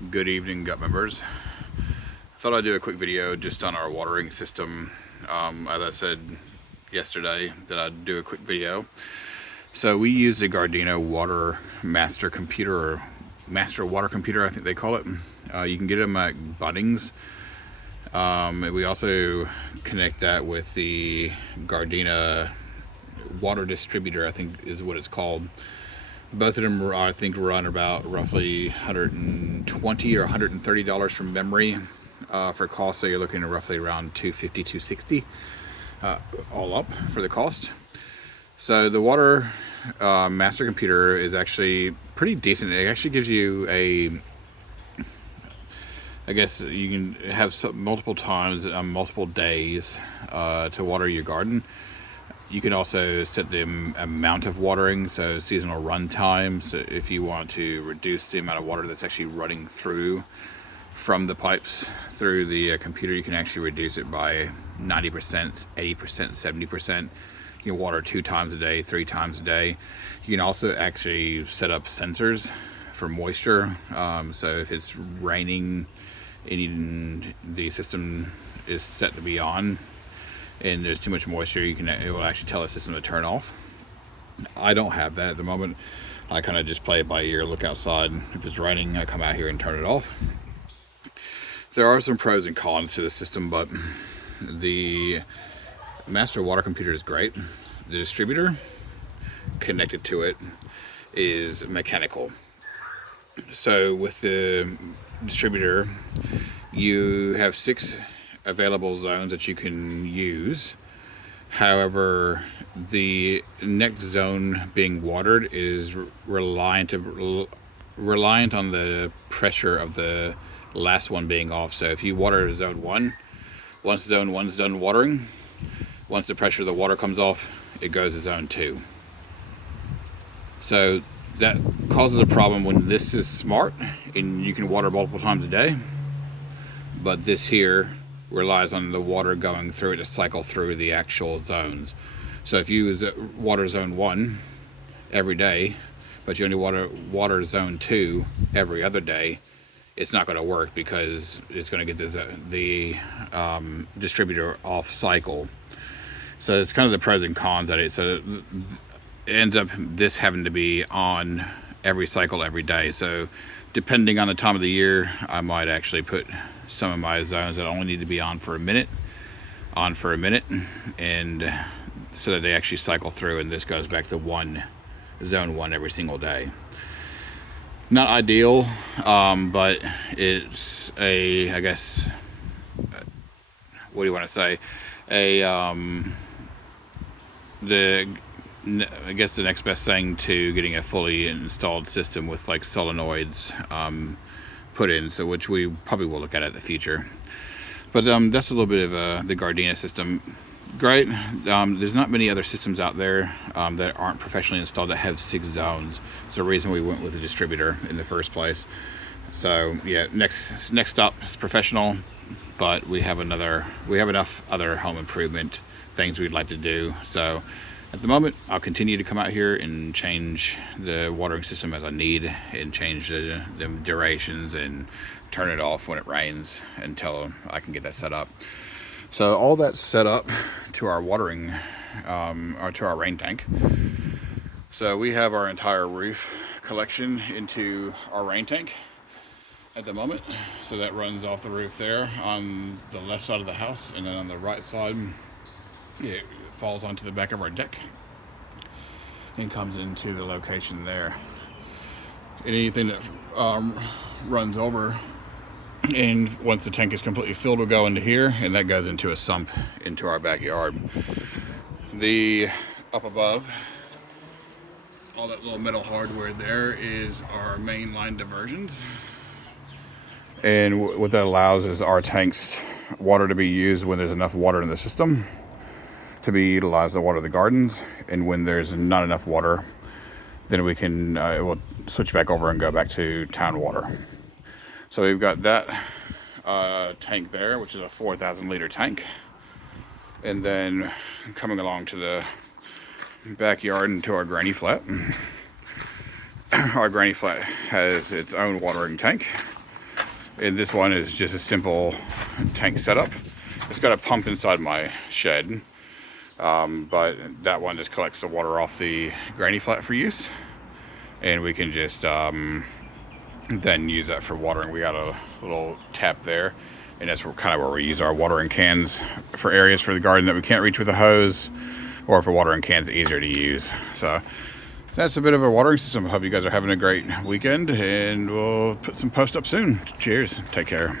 Good evening, gut members. Thought I'd do a quick video just on our watering system. As I said yesterday that I'd do a quick video. So we use the Gardena Water Master Computer, or Master Water Computer, I think they call it. You can get them at Bunnings. We also connect that with the Gardena Water Distributor, I think is what it's called. Both of them, I think, run about roughly $120 or $130 from memory for cost. So you're looking at roughly around $250, $260 all up for the cost. So the Water Master Computer is actually pretty decent. It actually gives you I guess you can have multiple times on multiple days to water your garden. You can also set the amount of watering, so seasonal run time. So if you want to reduce the amount of water that's actually running through from the pipes through the computer, you can actually reduce it by 90%, 80%, 70%. You can water 2 times a day, 3 times a day. You can also actually set up sensors for moisture. So if it's raining and the system is set to be on, and there's too much moisture, it will actually tell the system to turn off. I don't have that at the moment. I kind of just play it by ear, look outside. If it's raining, I come out here and turn it off. There are some pros and cons to the system, but the Master Water Computer is great. The distributor connected to it is mechanical. So with the distributor, you have 6 available zones that you can use. However, the next zone being watered is reliant on the pressure of the last one being off. So if you water zone 1, once zone 1's done watering, once the pressure of the water comes off, it goes to zone 2. So that causes a problem when this is smart and you can water multiple times a day, but this here relies on the water going through it to cycle through the actual zones. So if you water zone 1 every day, but you only water zone 2 every other day, it's not going to work because it's going to get the distributor off cycle. So it's kind of the pros and cons at it. So it ends up this having to be on every cycle every day. So depending on the time of the year, I might actually put some of my zones that only need to be on for a minute, and so that they actually cycle through, and this goes back to zone 1 every single day. Not ideal, but it's I guess, what do you want to say? I guess the next best thing to getting a fully installed system with like solenoids put in, so which we probably will look at the future. But that's a little bit of the Gardena system. Great. There's not many other systems out there that aren't professionally installed that have 6 zones. It's the reason we went with the distributor in the first place. So yeah, next stop is professional, but we have enough other home improvement things we'd like to do. So at the moment, I'll continue to come out here and change the watering system as I need, and change the durations and turn it off when it rains until I can get that set up. So all that's set up to our watering, or to our rain tank. So we have our entire roof collection into our rain tank at the moment. So that runs off the roof there on the left side of the house, and then on the right side, it falls onto the back of our deck and comes into the location there. And anything that runs over, and once the tank is completely filled, will go into here, and that goes into a sump into our backyard. The up above, all that little metal hardware there is our main line diversions, and what that allows is our tank's water to be used when there's enough water in the system to be utilized to water the gardens, and when there's not enough water, then we can we'll switch back over and go back to town water. So we've got that tank there, which is a 4,000 liter tank, and then coming along to the backyard and to our granny flat. Our granny flat has its own watering tank, And this one is just a simple tank setup. It's got a pump inside my shed, but that one just collects the water off the granny flat for use, and we can just then use that for watering. We got a little tap there, and that's kind of where we use our watering cans for areas for the garden that we can't reach with a hose, or for watering cans easier to use. So that's a bit of a watering system. I hope you guys are having a great weekend, and we'll put some posts up soon. Cheers. Take care.